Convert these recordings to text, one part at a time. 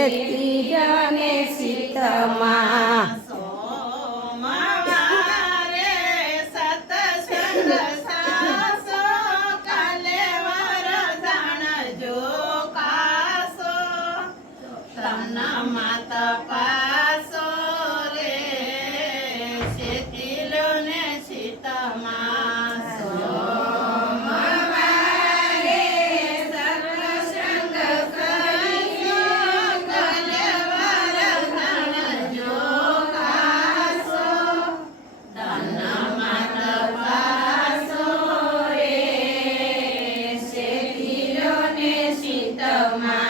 શેતી જને શીતમાં માતા પા ま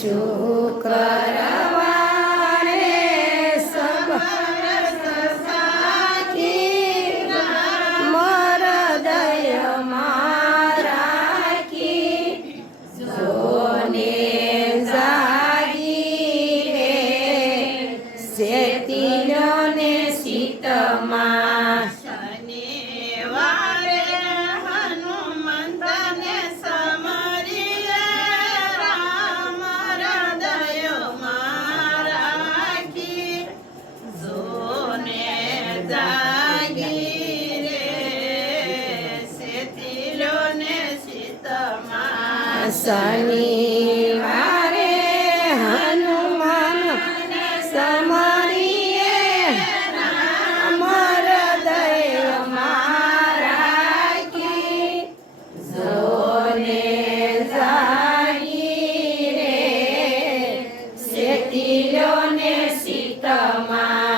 主 શનિવારે હનુમાન સમરીએ અમર દૈવ મારાકી. જોને જાઈ રે શેતીલોને સીતમા